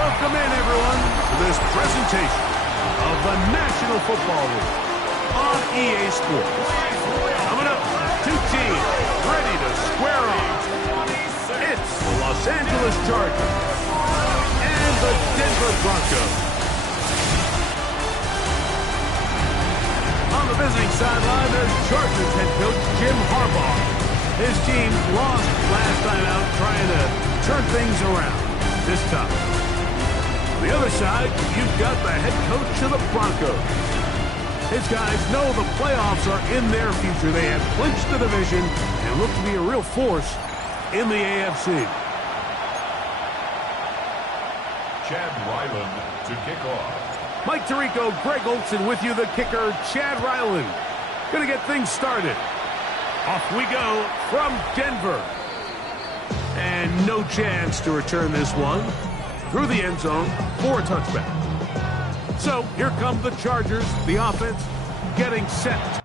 Welcome in, everyone, to this presentation of the National Football League on EA Sports. Coming up, two teams ready to square off. It's the Los Angeles Chargers and the Denver Broncos. On the visiting sideline, there's Chargers head coach Jim Harbaugh. His team lost last time out trying to turn things around this time. On the other side, you've got the head coach of the Broncos. His guys know the playoffs are in their future. They have clinched the division and look to be a real force in the AFC. Chad Ryland to kick off. Mike Tirico, Greg Olsen with you, the kicker, Chad Ryland. Going to get things started. Off we go from Denver. And no chance to return this one through the end zone for a touchback. So here come the Chargers, the offense getting set.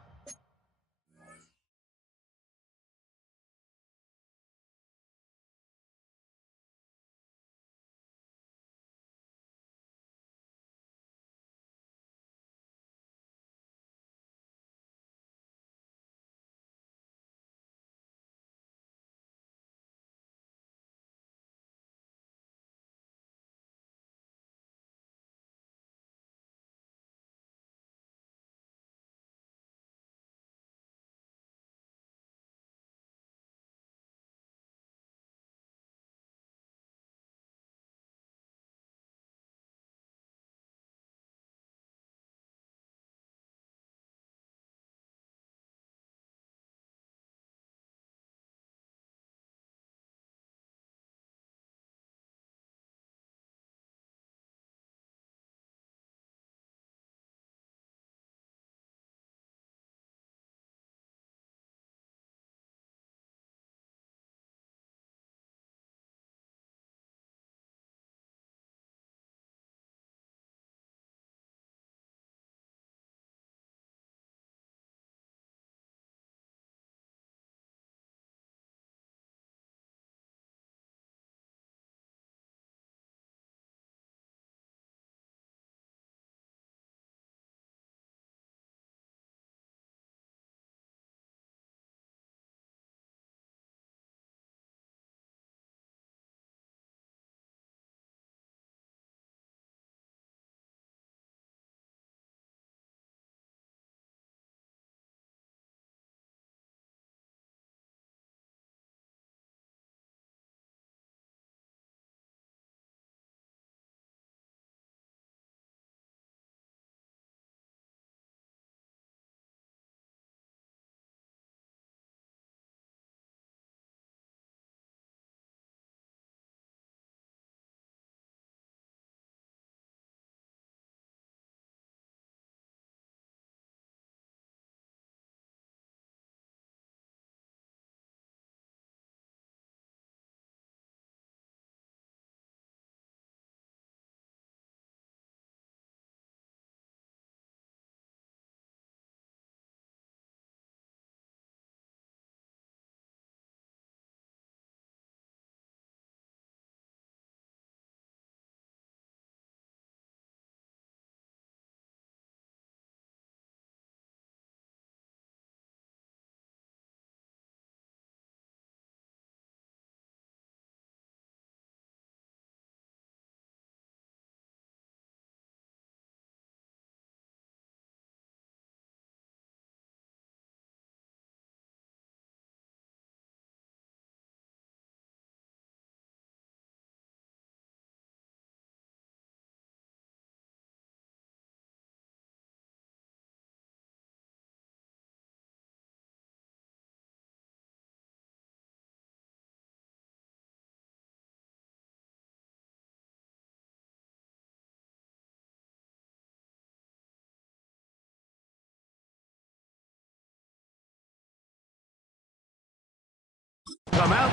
Come out,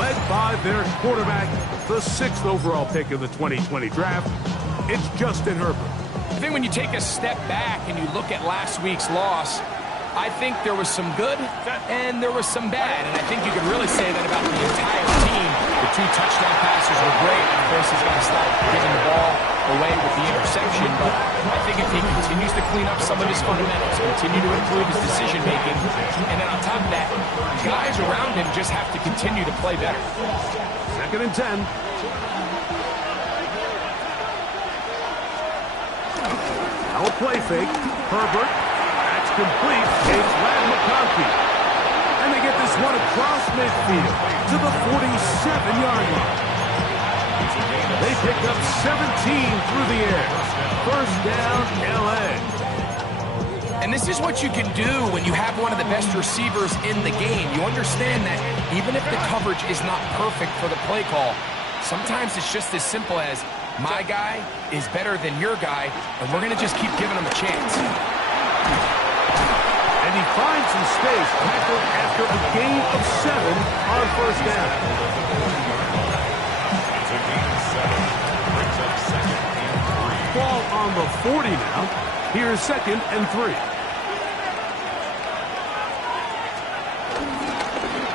led by their quarterback, the 6th overall pick of the 2020 draft. It's Justin Herbert. I think when you take a step back and you look at last week's loss, I think there was some good and there was some bad, and I think you could really say that about the entire team. The 2 touchdown passes were great. Of course, he's got to stop giving the ball away with the interception, but I think if he continues to clean up some of his fundamentals, continue to improve his decision-making, and then on top of that, guys around him just have to continue to play better. 2nd and 10. Now a play fake. Herbert. That's complete. It's Ladd McConkey. And they get this one across midfield to the 47-yard line. They pick up 17 through the air. First down, L.A. And this is what you can do when you have one of the best receivers in the game. You understand that even if the coverage is not perfect for the play call, sometimes it's just as simple as, my guy is better than your guy, and we're going to just keep giving him a chance. And he finds some space after a gain of 7 on first down. It's a gain of 7. Brings up 2nd and 3. Ball on the 40 now. Here's 2nd and 3.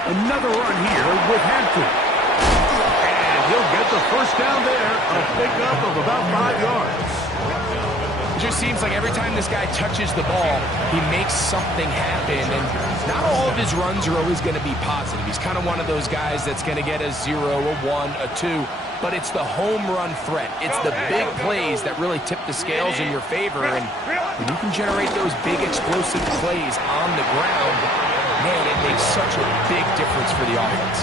Another run here with Hampton. He'll get the first down there, a pickup of about 5 yards. It just seems like every time this guy touches the ball, he makes something happen, and not all of his runs are always going to be positive. He's kind of one of those guys that's going to get a 0, a 1, a 2, but it's the home run threat. It's the big plays that really tip the scales in your favor, and when you can generate those big explosive plays on the ground, man, it makes such a big difference for the offense.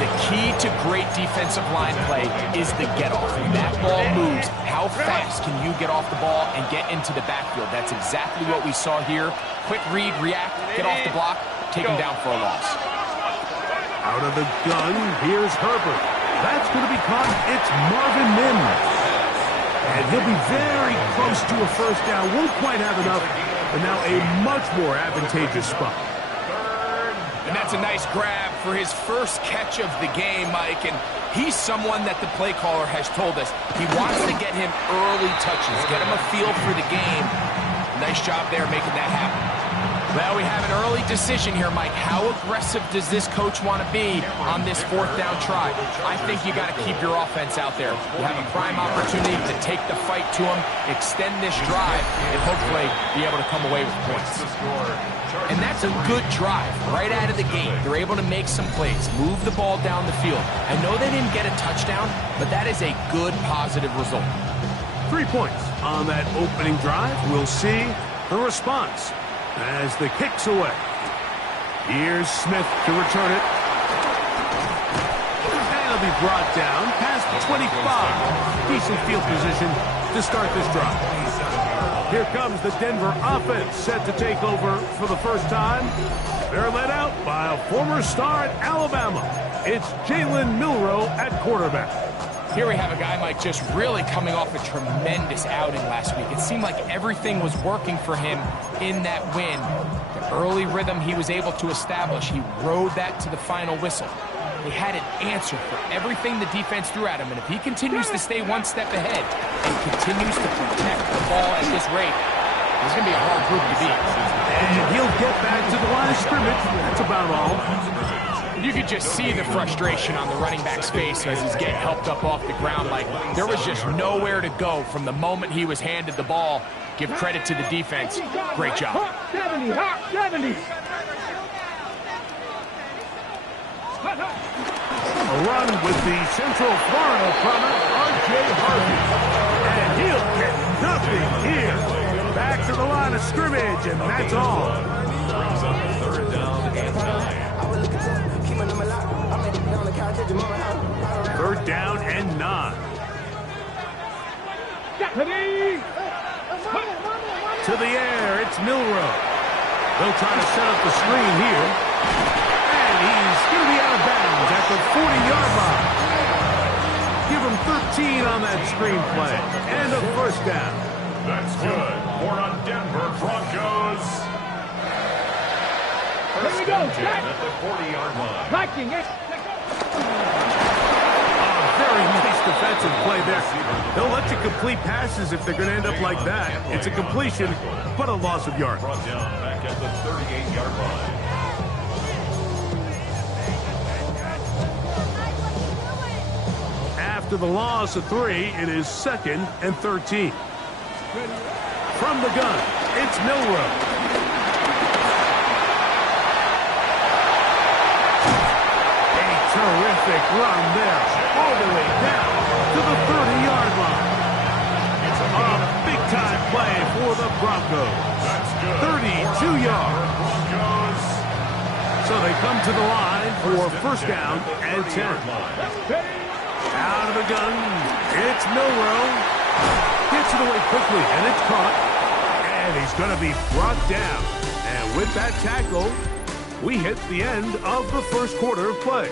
The key to great defensive line play is the get-off. When that ball moves, how fast can you get off the ball and get into the backfield? That's exactly what we saw here. Quick read, react, get off the block, take him down for a loss. Out of the gun, here's Herbert. That's going to be caught. It's Marvin Mims. And he'll be very close to a first down. Won't quite have enough, but now a much more advantageous spot. And that's a nice grab for his first catch of the game, Mike. And he's someone that the play caller has told us he wants to get him early touches, get him a feel for the game. Nice job there making that happen. Well, we have an early decision here, Mike. How aggressive does this coach want to be on this 4th down try? I think you got to keep your offense out there. You have a prime opportunity to take the fight to him, extend this drive, and hopefully be able to come away with points. And that's a good drive right out of the gate. They're able to make some plays, move the ball down the field. I know they didn't get a touchdown, but that is a good, positive result. 3 points on that opening drive. We'll see the response as the kick's away. Here's Smith to return it. And he'll be brought down past the 25. Decent field position to start this drive. Here comes the Denver offense set to take over for the first time. They're led out by a former star at Alabama. It's Jalen Milroe at quarterback. Here we have a guy, Mike, just really coming off a tremendous outing last week. It seemed like everything was working for him in that win. The early rhythm he was able to establish, he rode that to the final whistle. They had an answer for everything the defense threw at him, and if he continues to stay one step ahead and continues to protect the ball at this rate, it's going to be a hard group to beat. And he'll get back to the line of scrimmage. That's about all. You could just see the frustration on the running back's face as he's getting helped up off the ground. Like, there was just nowhere to go from the moment he was handed the ball. Give credit to the defense. Great job. 70, 70. A run with the Central Florida product, R.J. Harvey. And he'll get nothing here. Back to the line of scrimmage, and that's all. Brings up 3rd down and 9. 3rd down and 9. To the air, it's Milroe. They'll try to set up the screen here. And he's going to be out of bounds at the 40-yard line. Give him 13 on that screen play. And a first down. That's good for a Denver Broncos. First and 10 at the 40-yard line. A very nice defensive play there. They'll let you complete passes if they're going to end up like that. It's a completion, but a loss of yards. Brought down back at the 38-yard line. After the loss of 3, it is 2nd and 13. From the gun, it's Milroe. A terrific run there, all the way down to the 30-yard line. A big-time play for the Broncos. 32 yards. So they come to the line for first down and 10. Out of the gun, it's Milroe. Gets it away quickly, and it's caught. And he's going to be brought down. And with that tackle, we hit the end of the first quarter of play.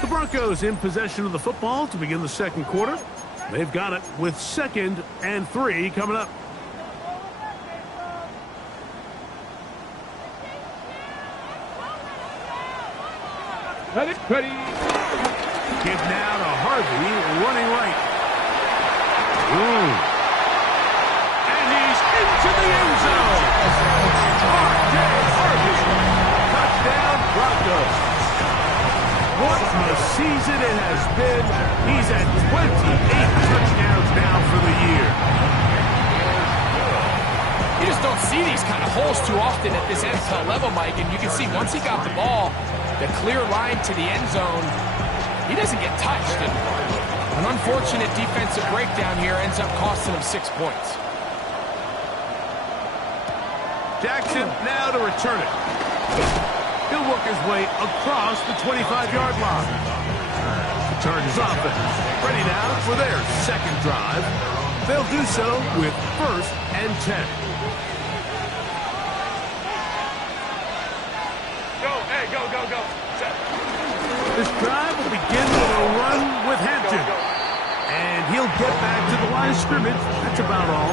The Broncos in possession of the football to begin the second quarter. They've got it with 2nd and 3 coming up. Ready. Give now to Harvey, running right. And he's into the end zone. Harvey. Touchdown, Broncos. What a season it has been. He's at 28 touchdowns now for the year. You just don't see these kind of holes too often at this NFL level, Mike, and you can see once he got the ball, the clear line to the end zone, he doesn't get touched. And an unfortunate defensive breakdown here ends up costing him 6 points. Jackson now to return it. He'll work his way across the 25-yard line. The Chargers offense ready now for their second drive. They'll do so with 1st and 10. Go. This drive will begin with a run with Hampton. And he'll get back to the line of scrimmage. That's about all.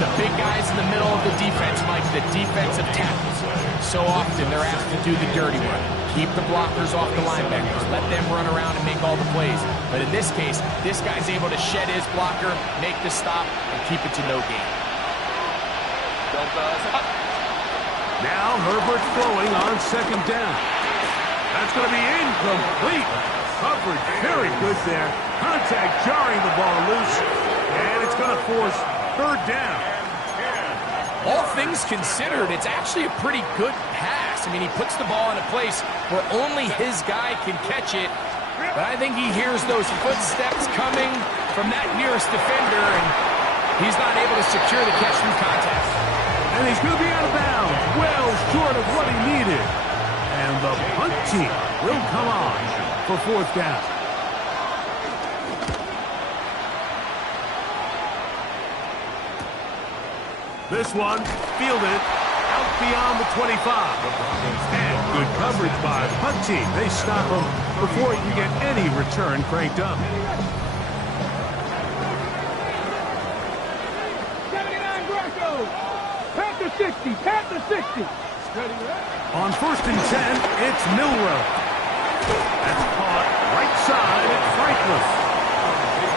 The big guys in the middle of the defense, Mike, the defensive tackles. So often they're asked to do the dirty work. Keep the blockers off the linebackers. Let them run around and make all the plays. But in this case, this guy's able to shed his blocker, make the stop, and keep it to no gain. Now Herbert throwing on 2nd down. That's going to be incomplete. Coverage very good there. Contact jarring the ball loose. And it's going to force 3rd down. All things considered, it's actually a pretty good pass. I mean, he puts the ball in a place where only his guy can catch it. But I think he hears those footsteps coming from that nearest defender, and he's not able to secure the catch through contact. And he's going to be out of bounds, well short of what he needed. And the punt team will come on for 4th down. This one fielded out beyond the 25. And good coverage by the punt team. They stop him before he can get any return cranked up. 79 Broncos. Panther 60. Panther 60. On 1st and 10, it's Milroe. That's caught right side at Franklin.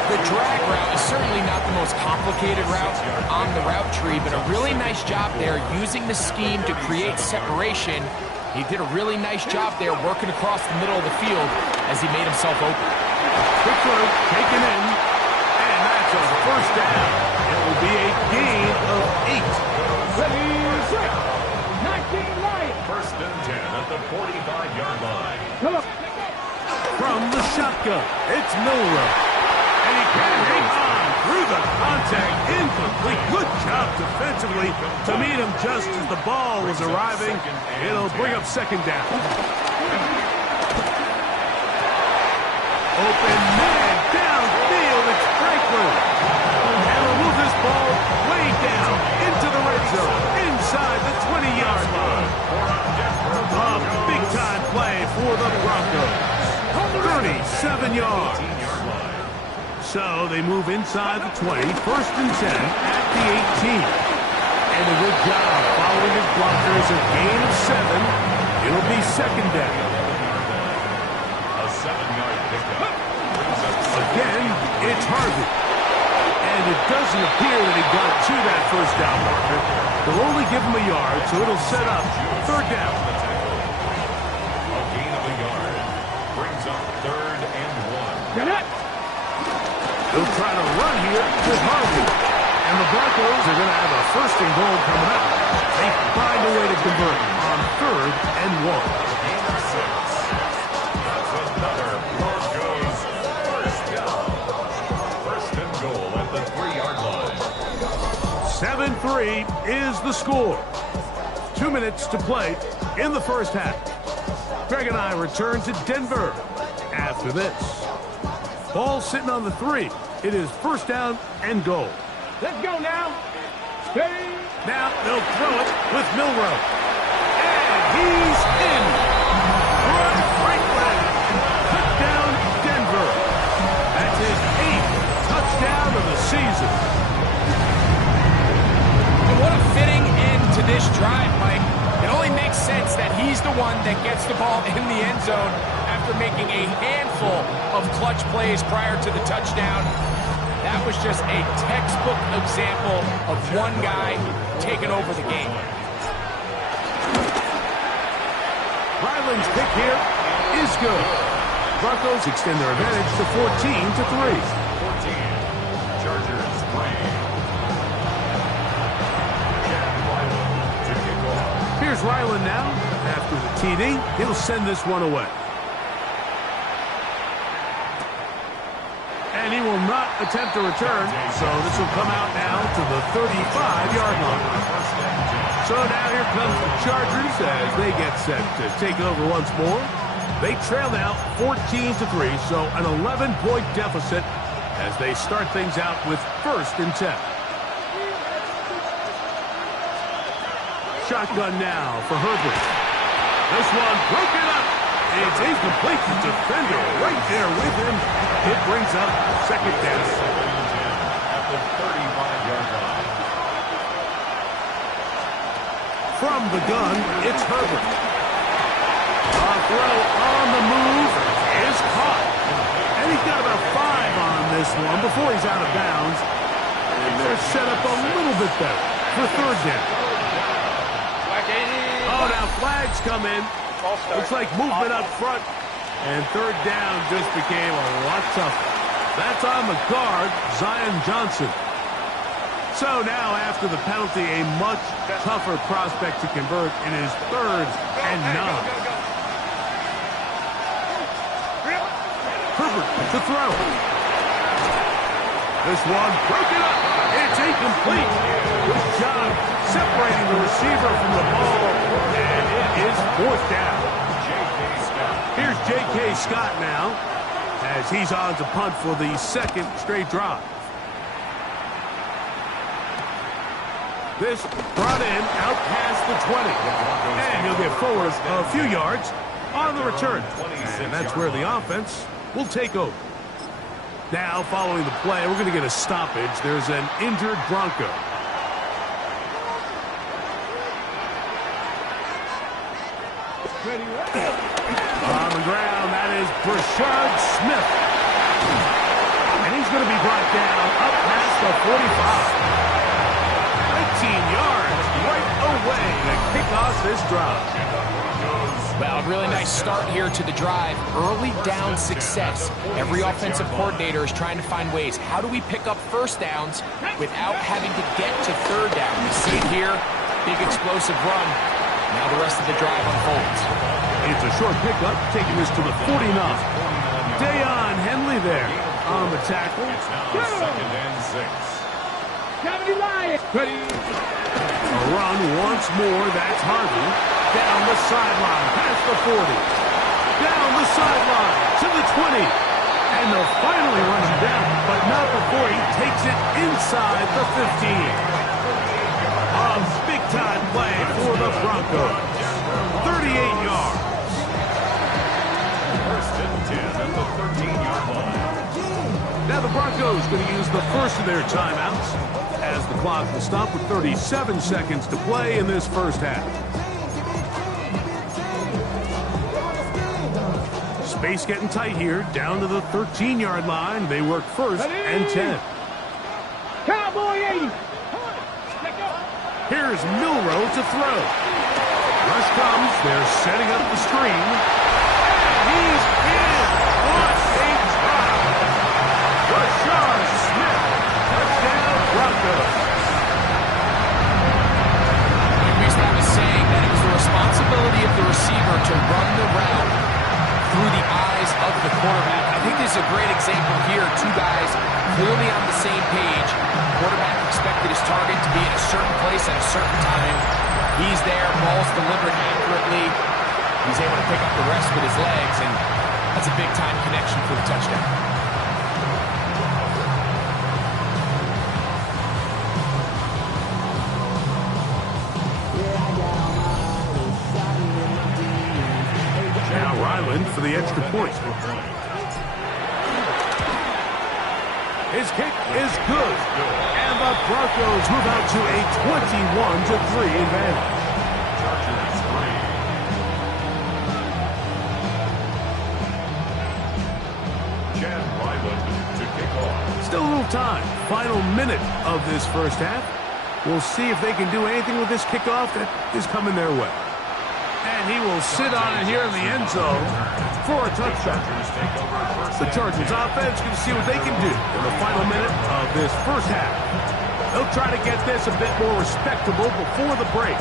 The drag route is certainly not the most complicated route on the route tree, but a really nice job there using the scheme to create separation. He did a really nice job there working across the middle of the field as he made himself open. Quick throw taken in, and that's a 1st down. It will be a gain of 8. Ready, set. 19 Lions. 1st and 10 at the 45-yard line. Come up. From the shotgun, it's Milroe. And he can hang on through the contact. Incomplete. Good job defensively to meet him just as the ball was arriving. It'll bring up 2nd down. Open man downfield. It's Franklin. And we'll move this ball way down into the red zone inside the 20-yard line. A big-time play for the Broncos. 37 yards. So they move inside the 20, 1st and 10 at the 18. And a good job following his blockers. A gain of 7. It'll be second down. A 7-yard pickup. Again, it's Harvey. And it doesn't appear that he got to that first down marker. They'll only give him a yard, so it'll set up third down. A gain of a yard. Brings up 3rd and 1. Get it. They'll try to run here with Harvey. And the Broncos are going to have a first and goal coming up. They find a way to convert on 3rd and 1. Gain of 6. That's another Broncos first down. First and goal at the 3-yard line. 7-3 is the score. 2 minutes to play in the first half. Greg and I return to Denver after this. Ball sitting on the 3. It is first down and goal. Let's go now. Steady. Now they'll throw it with Milrow. And he's in. Right leg. Touchdown, Denver. That's his 8th touchdown of the season. And what a fitting end to this drive, Mike. It only makes sense that he's the one that gets the ball in the end zone after making a handful of clutch plays prior to the touchdown. That was just a textbook example of one guy taking over the game. Ryland's pick here is good. Broncos extend their advantage to 14-3. 14. Chargers 3. To kick off. Here's Ryland now. After the TD, he'll send this one away. And he will not attempt to return, so this will come out now to the 35-yard line. So now here comes the Chargers as they get set to take over once more. They trail now 14-3, so an 11-point deficit as they start things out with 1st and 10. Shotgun now for Herbert. This one broken up. It's incomplete. The defender right there with him. It brings up second down. At the 35-yard line. From the gun, it's Herbert. A throw on the move is caught. And he's got about 5 on this one before he's out of bounds. And they're set up a little bit better for third down. Oh, now flags come in. Looks like movement up front. And third down just became a lot tougher. That's on the guard, Zion Johnson. So now after the penalty, a much tougher prospect to convert. It is 3rd and 9. Herbert to throw. This one broken up. It's incomplete. Good job separating the receiver from the ball. And it is 4th down. Here's J.K. Scott now as he's on to punt for the 2nd straight drive. This brought in out past the 20. And he'll get forward a few yards on the return. And that's where the offense will take over. Now, following the play, we're going to get a stoppage. There's an injured Bronco. On the ground, that is Brashard Smith. And he's going to be brought down up past the 45. 19 yards right away to kick off this drive. Well, really nice start here to the drive. Early down success. Every offensive coordinator is trying to find ways. How do we pick up first downs without having to get to third down? We see it here. Big explosive run. Now the rest of the drive unfolds. It's a short pickup, taking this to the 49. Dayon Henley there on the tackle. It's now 2nd and 6. Ready. A run once more. That's Harvey. Down the sideline, past the 40. Down the sideline to the 20. And they'll finally run him down, but not before he takes it inside the 15. A big-time play for the Broncos. 38 yards. 1st and 10 at the 13-yard line. Now the Broncos going to use the first of their timeouts. as the clock will stop with 37 seconds to play in this first half. Space getting tight here, down to the 13-yard line. They work first and 10. Cowboy 80. Here's Milrow to throw. Rush comes. They're setting up the screen. And he's in on a drop. Rashard Smith. Touchdown, Broncos. That was saying that it was the responsibility of the receiver to run the route through the eyes of the quarterback. I think this is a great example here. Two guys clearly on the same page. Quarterback expected his target to be in a certain place at a certain time. He's there, ball's delivered accurately. He's able to pick up the rest with his legs, and that's a big-time connection for the touchdown. Now Ryland for the extra point. His kick is good. And the Broncos move out to a 21-3 advantage. Still a little time. Final minute of this first half. We'll see if they can do anything with this kickoff that is coming their way. And he will sit on it here in the end zone for a touchdown. The Chargers offense can see what they can do in the final minute of this first half. They'll try to get this a bit more respectable before the break.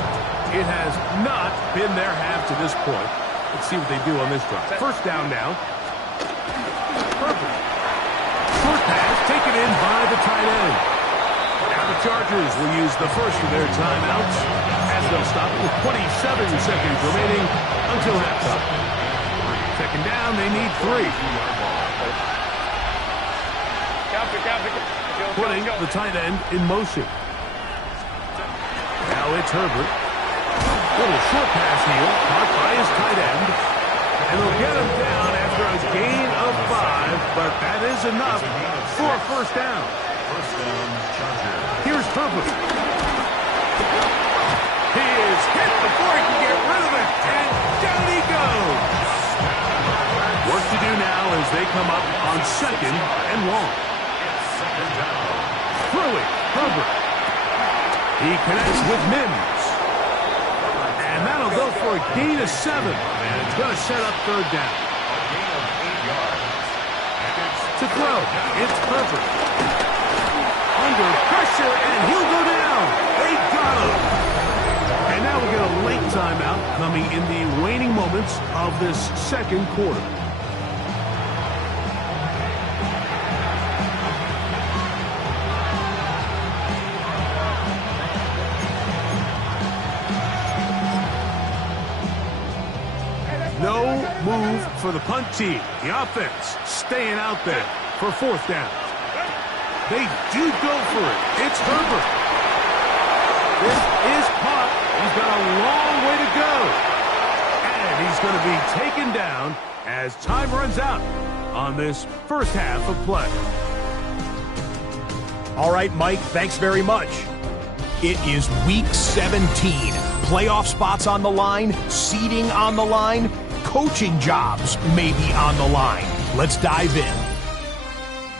It has not been their half to this point. Let's see what they do on this drive. First down now. Perfect. Short pass taken in by the tight end. Now the Chargers will use the first of their timeouts as they'll stop it with 27 seconds remaining until halftime. Second down, they need 3. Putting the tight end in motion. Now it's Herbert. Little short pass here, caught by his tight end. And they'll get him down after a gain of 5, but that is enough for a first down. Here's Herbert. He is hit before he can get rid of it, and down he goes. Work to do now as they come up on second and long. Throwing, Herbert. He connects with Mims. And that'll go for a gain of 7. And it's going to set up third down. To throw, it's Herbert. Under pressure, and he'll go down. They got him. And now we get a late timeout coming in the waning moments of this second quarter. No move for the punt team. The offense staying out there for fourth down. They do go for it. It's Herbert. This is caught. He's got a long way to go. And he's going to be taken down as time runs out on this first half of play. All right, Mike, thanks very much. It is Week 17. Playoff spots on the line, seeding on the line, coaching jobs may be on the line. Let's dive in.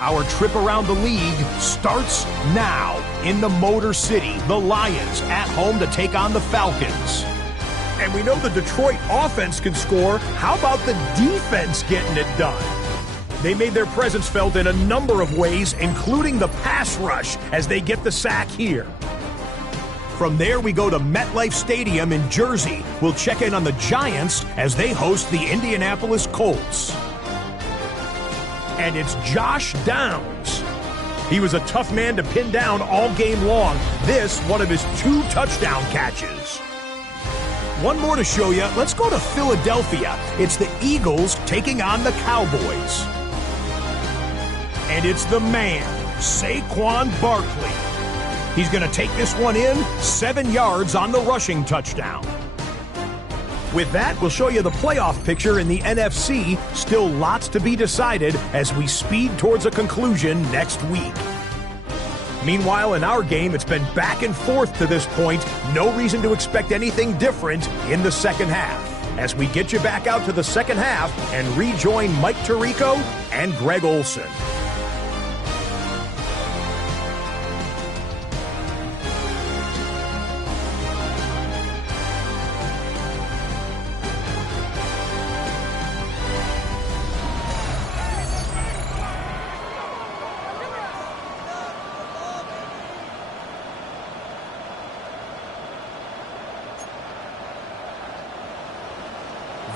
Our trip around the league starts now in the Motor City. The Lions at home to take on the Falcons. And we know the Detroit offense can score. How about the defense getting it done? They made their presence felt in a number of ways, including the pass rush as they get the sack here. From there, we go to MetLife Stadium in Jersey. We'll check in on the Giants as they host the Indianapolis Colts. And it's Josh Downs. He was a tough man to pin down all game long. This, one of his 2 touchdown catches. One more to show you. Let's go to Philadelphia. It's the Eagles taking on the Cowboys. And it's the man, Saquon Barkley. He's going to take this one in, 7 yards on the rushing touchdown. With that, we'll show you the playoff picture in the NFC. Still lots to be decided as we speed towards a conclusion next week. Meanwhile, in our game, it's been back and forth to this point. No reason to expect anything different in the second half. As we get you back out to the second half and rejoin Mike Tirico and Greg Olson.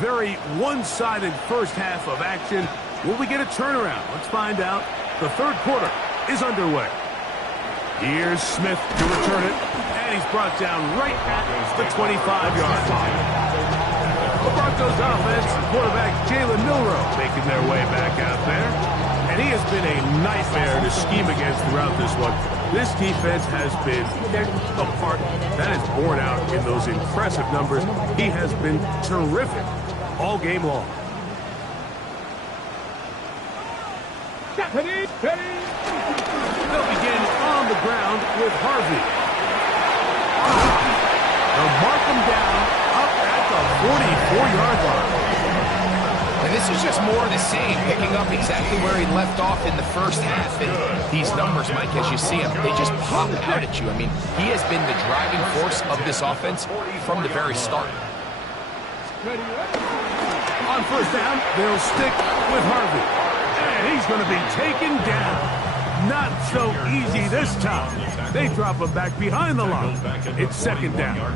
Very one-sided first half of action. Will we get a turnaround? Let's find out. The third quarter is underway. Here's Smith to return it, and he's brought down right at the 25-yard line. The Broncos offense, quarterback Jalen Milroe making their way back out there, and he has been a nightmare to scheme against throughout this one. This defense has been a part that is borne out in those impressive numbers. He has been terrific all game long. Ready, ready. They'll begin on the ground with Harvey. They'll mark him down up at the 44-yard line. And this is just more of the same, picking up exactly where he left off in the first half. And these numbers, Mike, as you see them, they just pop out at you. I mean, he has been the driving force of this offense from the very start. On first down, they'll stick with Harvey. And he's going to be taken down. Not so easy this time. They drop him back behind the line. It's second down. On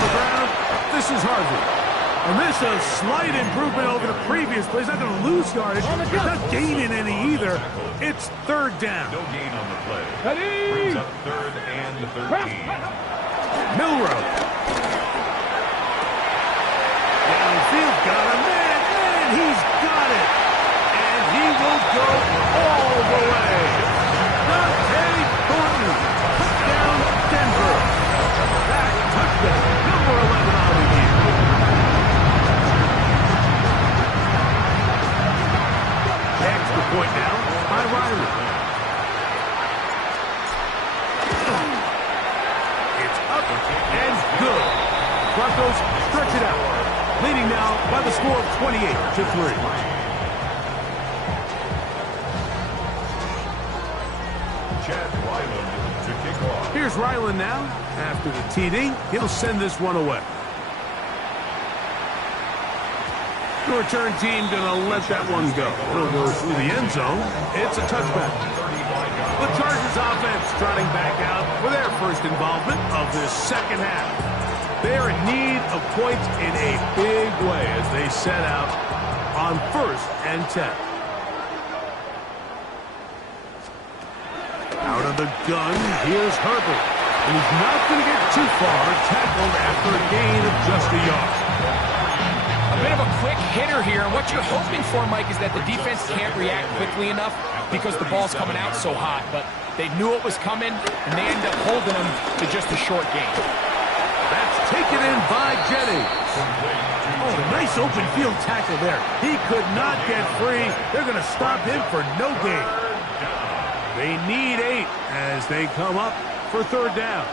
the ground, this is Harvey. And this is a slight improvement over the previous play. He's not going to lose yardage. He's not gaining any either. It's third down. No gain on the play. Ready. Brings up third and 13. Milroe. Downfield, got a man, and he's got it. And he will go all the way. Dante Thornton. Touchdown, Denver. That touchdown, number 11 on the year. Extra point now by Riley. It's up and good. Broncos stretch it out. Leading now by the score of 28-3. Chad Ryland to kick off. Here's Ryland now. After the TD, he'll send this one away. The return team gonna let that one go. It'll go through the end zone. It's a touchback. The Chargers offense trotting back out for their first involvement of this second half. They are in need of points in a big way as they set out on 1st and 10. Out of the gun, here's Herbert. And he's not going to get too far, tackled after a gain of just a yard. A bit of a quick hitter here, and what you're hoping for, Mike, is that the defense can't react quickly enough because the ball's coming out so hot, but they knew it was coming, and they end up holding them to just a short gain. That's taken in by Jennings. Oh, nice open field tackle there. He could not get free. They're going to stop him for no gain. They need 8 as they come up for third down.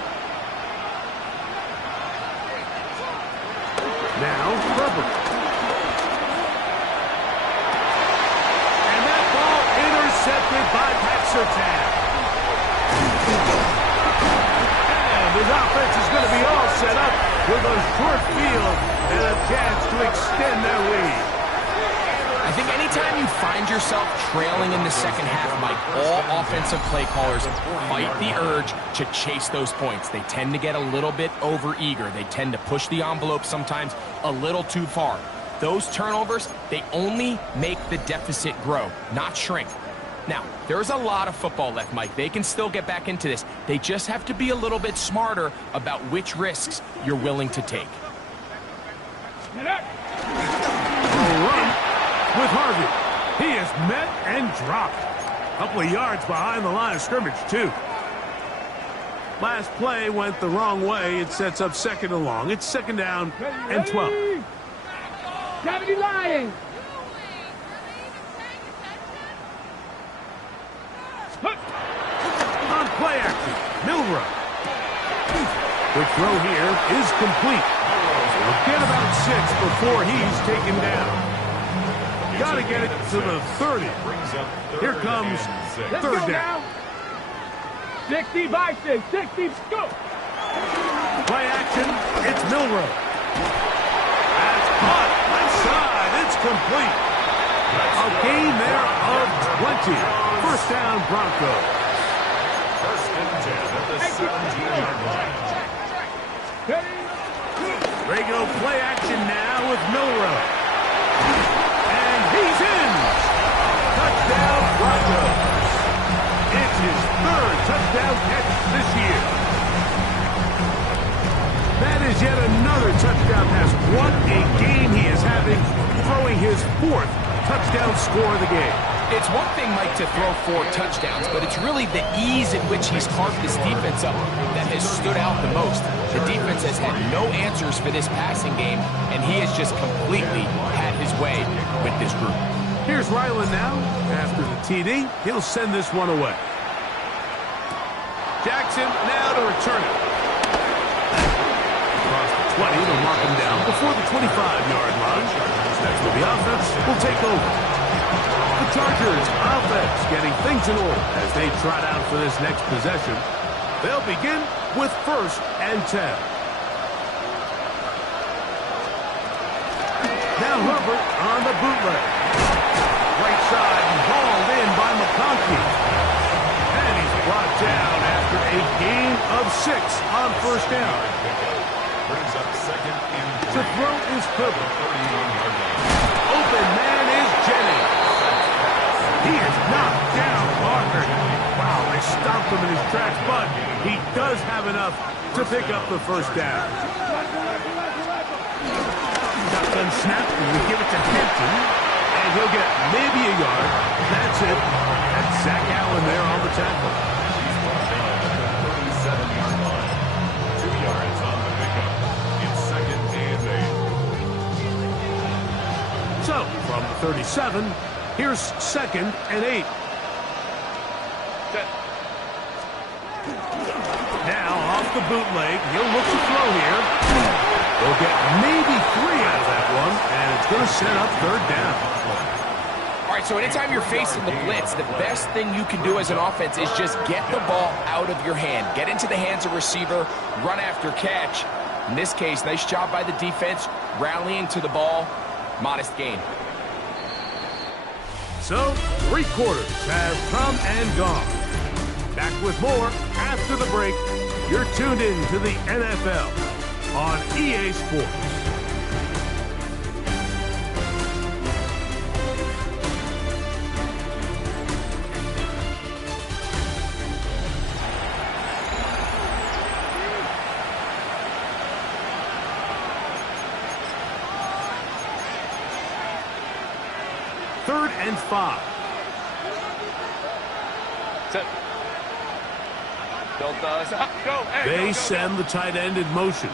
Now, Herbert. And that ball intercepted by Pat Surtain. And his offense is going to be all set up with a short field and a chance to extend their lead. I think anytime you find yourself trailing in the second half, Mike, all offensive play callers fight the urge to chase those points. They tend to get a little bit overeager. They tend to push the envelope sometimes a little too far. Those turnovers, they only make the deficit grow, not shrink. Now, there's a lot of football left, Mike. They can still get back into this. They just have to be a little bit smarter about which risks you're willing to take. With Harvey, he is met and dropped. A couple of yards behind the line of scrimmage, too. Last play went the wrong way. It sets up second and long. It's second down and 12. Gravity Lion. Milroe. The throw here is complete. We'll get about 6 before he's taken down. Got to get it to the 30. Here comes third down. 60 by 6. 60. Go. Play action. It's Milroe. That's caught. Left side. It's complete. A gain there of 20. First down, Broncos. First and 10 at the 17-yard line. They go play action now with Milroe. And he's in. Touchdown, Broncos. It's his 3rd touchdown catch this year. That is yet another touchdown pass. What a game he is having, throwing his 4th touchdown score of the game. It's one thing, Mike, to throw 4 touchdowns, but it's really the ease in which he's carved this defense up that has stood out the most. The defense has had no answers for this passing game, and he has just completely had his way with this group. Here's Ryland now. After the TD, he'll send this one away. Jackson now to return it. Across the 20, they'll mark him down before the 25-yard line. Next will the offense will take over. The Chargers offense getting things in order as they trot out for this next possession. They'll begin with 1st and 10. Now Herbert on the bootleg. Right side and hauled in by McConkey. And he's brought down after a gain of 6 on first down. Brings up 2nd and 3. To throw is Herbert. 31-yard line. Open man is Jennings. He is knocked down hard. Wow, they stopped him in his tracks, but he does have enough to pick up the first down. Shotgun snap, and we give it to Hampton, and he'll get maybe a yard. That's it. That's Zach Allen there on the tackle. He's brought down at the 37-yard line. 2 yards on the pickup. It's 2nd and 8. So, from the 37, here's 2nd and 8. Now, off the bootleg, he'll look to throw here. They'll get maybe 3 out of that one, and it's going to set up 3rd down. All right, so anytime you're facing the blitz, the best thing you can do as an offense is just get the ball out of your hand. Get into the hands of receiver, run after catch. In this case, nice job by the defense, rallying to the ball. Modest gain. So, 3 quarters have come and gone. Back with more after the break. You're tuned in to the NFL on EA Sports. Third and 5. They send the tight end in motion.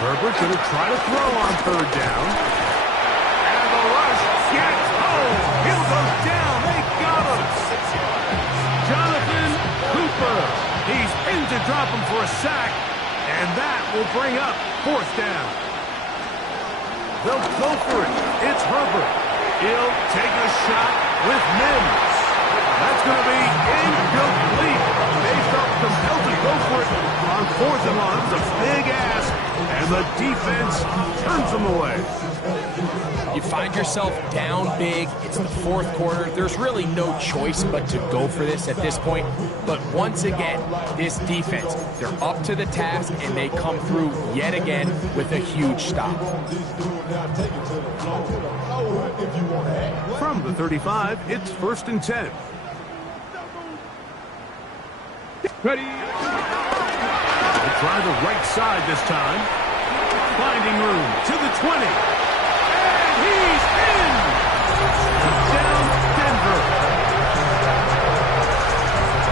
Herbert going to try to throw on 3rd down. And the rush gets home. He'll go down. They got him. Jonathan Cooper. He's in to drop him for a sack. And that will bring up 4th down. They'll go for it. It's Herbert. He'll take a shot with Mims. That's going to be incomplete. They felt compelled to go for it on 4th and 1. It's a big ask, and the defense turns them away. You find yourself down big. It's the 4th quarter. There's really no choice but to go for this at this point. But once again, this defense, they're up to the task, and they come through yet again with a huge stop. From the 35, it's 1st and 10. Ready. They try the right side this time. Finding room to the 20. And he's in! Down Denver.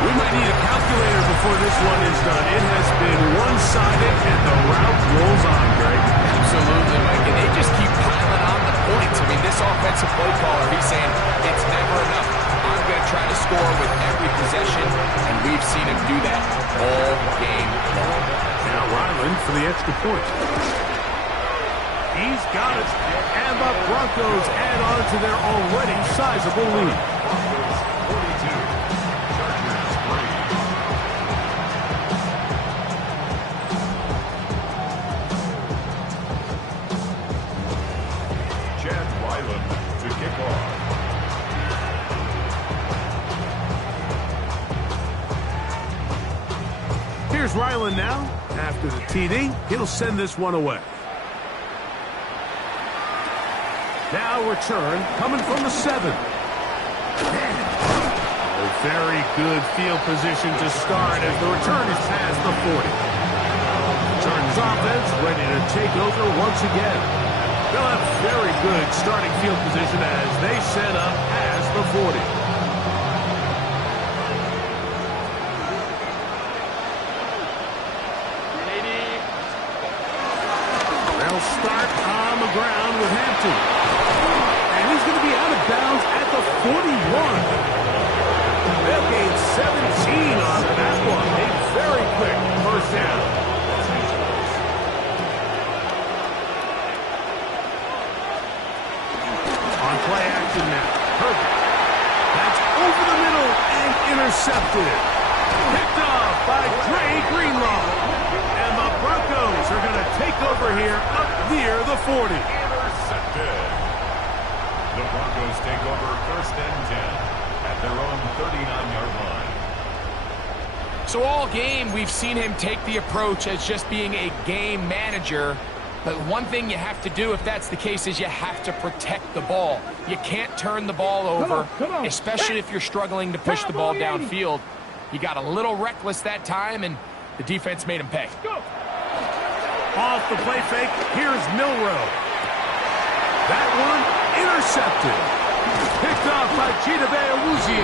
We might need a calculator before this one is done. It has been one-sided, and the route rolls on, Greg. Absolutely, Mike. And they just keep piling on the points. I mean, this offensive play caller, he's saying it's never enough. I'm going to try to score with every possession, and for the extra point. He's got it, and the Broncos add on to their already sizable lead. Broncos 42, Chargers 3. Chad Ryland to kick off. Here's Ryland now. After the TD, he'll send this one away. Now return coming from the 7. A very good field position to start as the return is past the 40. Chargers offense ready to take over once again. They'll have very good starting field position as they set up past the 40. They'll start on the ground with Hampton. And he's going to be out of bounds at the 41. They'll gain 17 on that one. A very quick first down. On play action now. Herbert. That's over the middle and intercepted. Picked off by Dre Greenlaw. And the Broncos are going to take over here up near the 40. Intercepted. The Broncos take over first and 10 at their own 39-yard line. So all game, we've seen him take the approach as just being a game manager. But one thing you have to do if that's the case is you have to protect the ball. You can't turn the ball over, especially if you're struggling to push the ball downfield. He got a little reckless that time, and the defense made him pay. Off the play fake, here's Milroe. That one intercepted. Picked off by Chidobe Awuzie.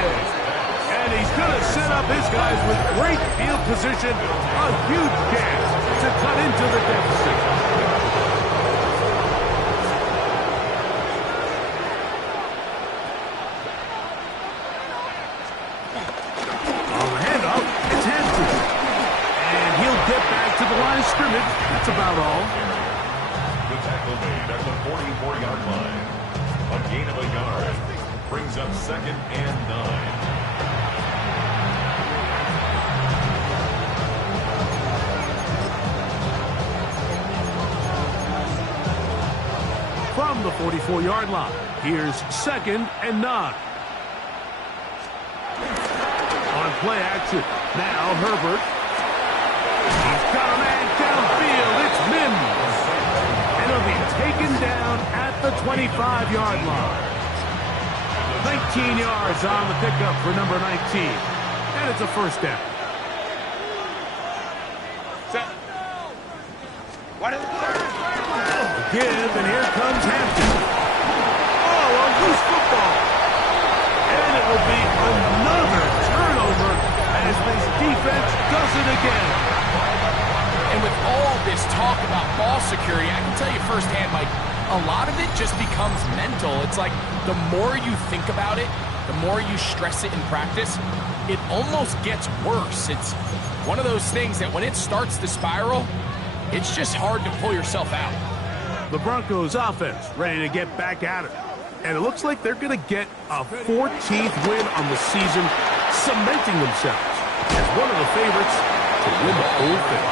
And he's going to set up his guys with great field position. A huge chance to cut into the deficit. On the handoff, it's Hampton. And he'll get back to the line of scrimmage. That's about all. The tackle made at the 44-yard line. A gain of a yard. Brings up second and 9. From the 44-yard line, here's second and 9. On play action, now Herbert. He's got a man downfield. It's Mims. And he'll be taken down at the 25-yard line. 19 yards on the pickup for number 19. And it's a first down. Give, and here comes Hampton. Oh, a loose football. And it will be another turnover as this defense does it again. And with all this talk about ball security, I can tell you firsthand, Mike, a lot of it just becomes mental. It's like the more you think about it, the more you stress it in practice, it almost gets worse. It's one of those things that when it starts to spiral, it's just hard to pull yourself out. The Broncos offense ready to get back at it. And it looks like they're going to get a 14th win on the season, cementing themselves as one of the favorites to win the whole thing.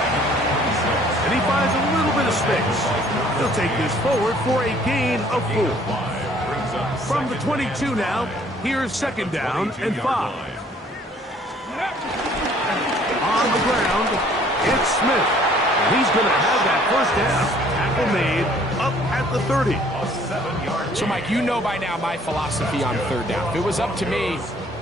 And he finds a little bit of space. He'll take this forward for a gain of 4. From the 22 now, here's second down and 5. On the ground, it's Smith. He's going to have that first down. Tackle made up at the 30. So, Mike, you know by now my philosophy on third down. If it was up to me,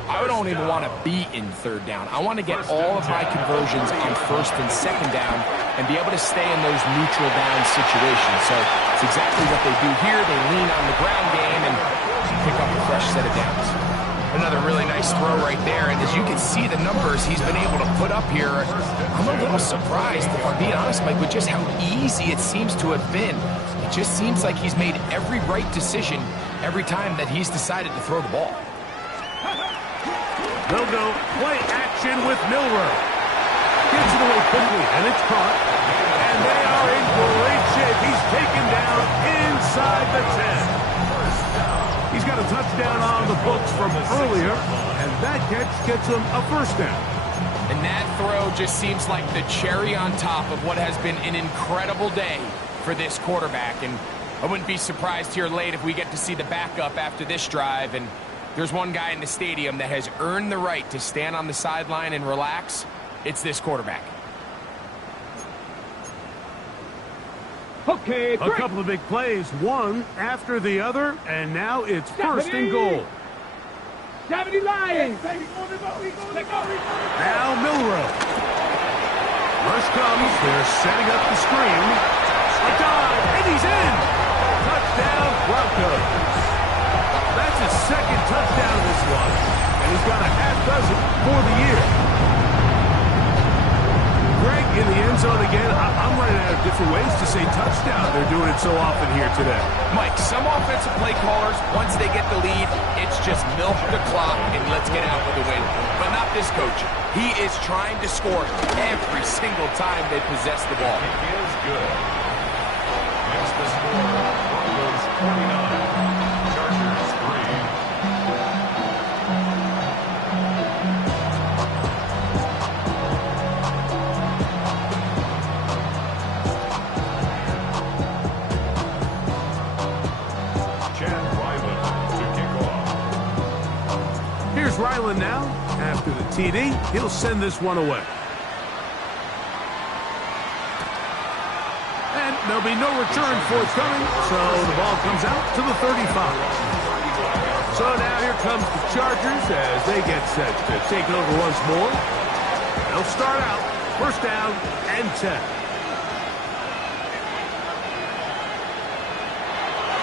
I don't even want to be in third down. I want to get all of my conversions on first and second down and be able to stay in those neutral down situations. So it's exactly what they do here. They lean on the ground game and pick up a fresh set of downs. Another really nice throw right there, and as you can see the numbers he's been able to put up here, I'm a little surprised, if I'm being honest, Mike, with just how easy it seems to have been. It just seems like he's made every right decision every time that he's decided to throw the ball. They'll go play action with Milroe. Gets it away quickly, and it's caught. And they are in great shape. He's taken down inside the 10. He's got a touchdown on the books from earlier, and that catch gets him a first down. And that throw just seems like the cherry on top of what has been an incredible day for this quarterback. And I wouldn't be surprised here late if we get to see the backup after this drive. And there's one guy in the stadium that has earned the right to stand on the sideline and relax. It's this quarterback. Okay, A couple of big plays, one after the other, and now it's first and goal. 70 Lions. Now Milrow. Rush comes. They're setting up the screen. A dive, and he's in. Touchdown, Broncos. That's his second touchdown of this one, and he's got a half dozen for the year. Greg in the end zone again. I'm running out of different ways to say touchdown. They're doing it so often here today. Mike, some offensive play callers, once they get the lead, it's just milk the clock and let's get out with a win. But not this coach. He is trying to score every single time they possess the ball. He is good. Makes the score Broncos 49, Chargers 3. Here's Ryland now. After the TD, he'll send this one away. And there'll be no return forthcoming, so the ball comes out to the 35. So now here comes the Chargers as they get set to take it over once more. They'll start out first down and 10.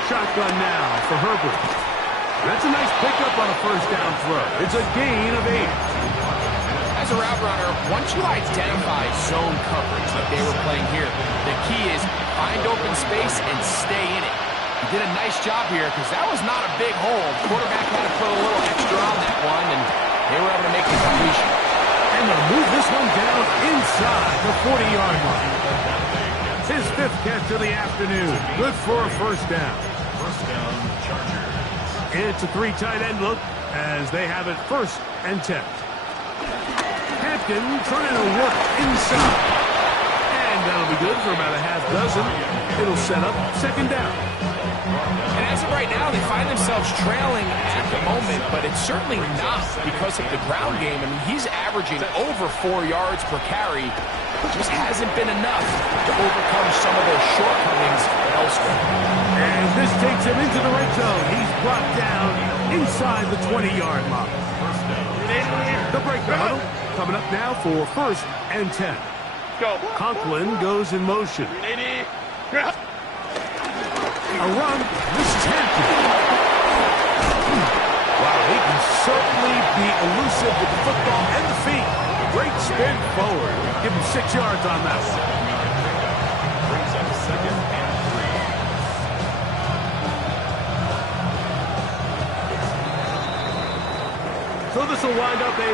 Shotgun now for Herbert. That's a nice pickup on a first down throw. It's a gain of 8. As a route runner, once you identify zone coverage like they were playing here, the key is find open space and stay in it. He did a nice job here because that was not a big hole. Quarterback had to put a little extra on that one, and they were able to make the completion. And they'll move this one down inside the 40-yard line. His 5th catch of the afternoon. Good for a first down. First down, Chargers. It's a 3 tight end look as they have it first and 10. Hampton trying to work inside. And that'll be good for about a half dozen. It'll set up second down. And as of right now, they find themselves trailing at the moment, but it's certainly not because of the ground game. I mean, he's averaging over 4 yards per carry. Just hasn't been enough to overcome some of their shortcomings elsewhere. And this takes him into the red zone. He's brought down inside the 20-yard line. The break the huddle coming up now for first and 10. Conklin goes in motion. A run. This is Hampton. Wow, he can certainly be elusive with the football and the feet. Great spin forward. Give him 6 yards on that one. Brings up second and 3. So this will wind up a